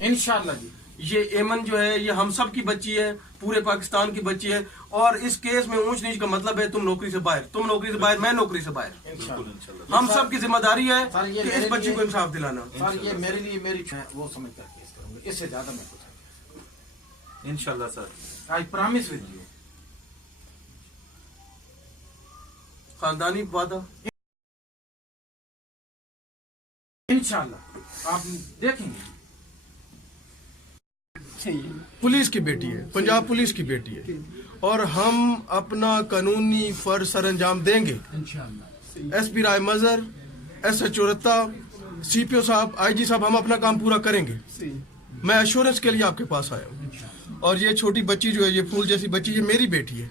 انشاءاللہ جی. یہ ایمن جو ہے یہ ہم سب کی بچی ہے, پورے پاکستان کی بچی ہے, اور اس کیس میں اونچ نیچ کا مطلب ہے تم نوکری سے باہر, تم نوکری سے باہر, میں نوکری سے باہر. ہم سب کی ذمہ داری ہے کہ اس بچی کو انصاف دلانا. سر یہ میرے لیے میری وہ سمجھ کر کیس کروں گا, اس سے زیادہ میں کچھ انشاءاللہ سر. آئی پرامس ود یو. خاندانی وعدہ انشاءاللہ آپ دیکھیں گے. پولیس کی بیٹی ہے, پنجاب پولیس کی بیٹی ہے, اور ہم اپنا قانونی فرض سر انجام دیں گے. ایس پی رائے مظہر, ایس ایچ او رتا, سی پی او صاحب, آئی جی صاحب, ہم اپنا کام پورا کریں گے. میں ایشورنس کے لیے آپ کے پاس آیا ہوں. اور یہ چھوٹی بچی جو ہے, یہ پھول جیسی بچی, یہ میری بیٹی ہے.